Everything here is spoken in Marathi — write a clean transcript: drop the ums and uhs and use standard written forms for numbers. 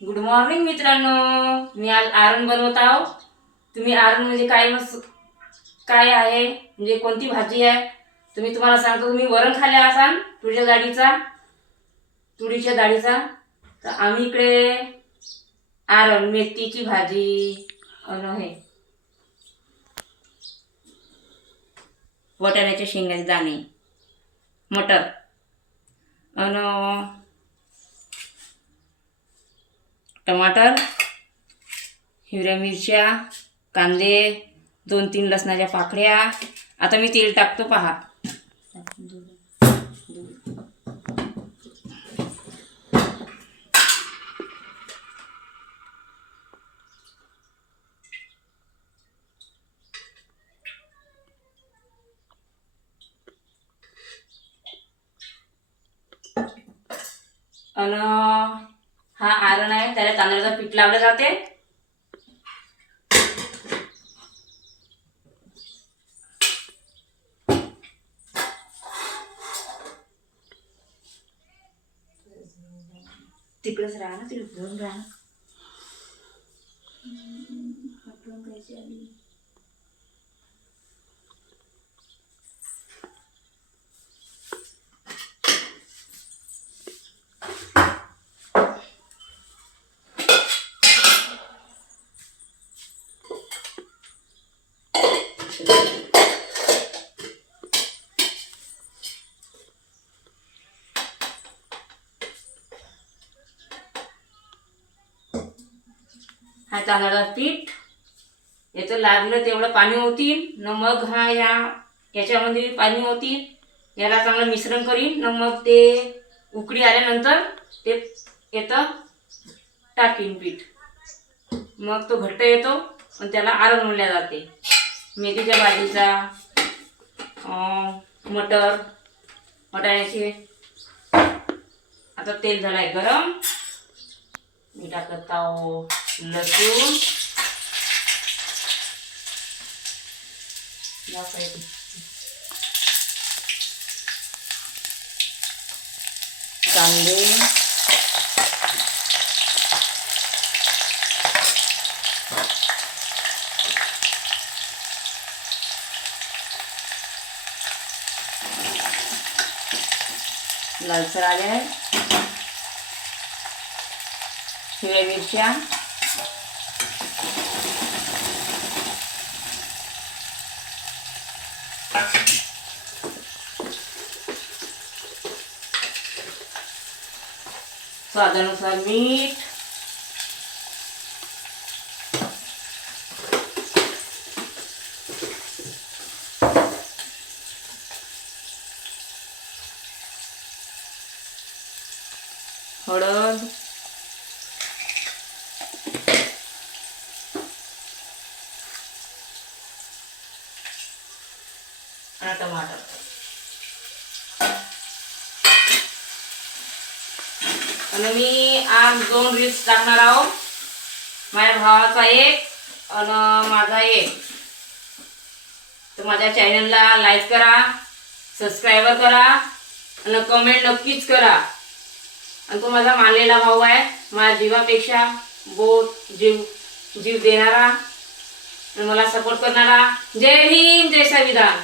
गुड मॉर्निंग मित्रांनो. मी आज आरण बनवत आहो. तुम्ही आरण म्हणजे काय आहे म्हणजे कोणती भाजी आहे तुम्ही तुम्हाला सांगतो. तुम्ही वरण खाल्ले असाल तुरीच्या डाळीचा. तर आम्ही इकडे आरण मेथीची भाजी हे वाटाण्याच्या शेंगाचे दाणे, मटर टमाटर, हिरव्या मिरच्या, कांदे, 2-3 लसणाच्या पाकळ्या. आता मी तेल टाकतो पहा. हा आरण आहे, त्याला तांदळाचं पीठ लावलं जाते. तिकडेच राहा ना, तिकडे घेऊन राहा. हा तांदळाचं पीठ याचं लागलं तेवढं पाणी होतील न, मग हा याच्यामध्ये पाणी होतील. याला चांगलं मिश्रण करीन न, मग ते उकळी आल्यानंतर ते येतं टाकीन पीठ. मग तो घट्ट येतो आणि त्याला आरण म्हणल्या जाते. मेथीच्या भाजीचा, वाटाण्याचे. आता तेल झालंय गरम. मी टाकत आहो लसूण, कांदे, लालसर आले, हिरव्या मिरच्या, स्वादानुसार मीठ, हळद, आणि टमाटर. आणि मी आज 2 रील्स टाकणार आहोत. माझ्या भावाचा एक आणि माझा एक. तर माझ्या चॅनलला लाईक करा, सबस्क्राईब करा आणि कमेंट नक्कीच करा. आणि तो माझा मानलेला भाऊ आहे, माझ्या जीवापेक्षा बहुत जीव देणारा आणि मला सपोर्ट करणारा. जय हिंद, जय संविधान.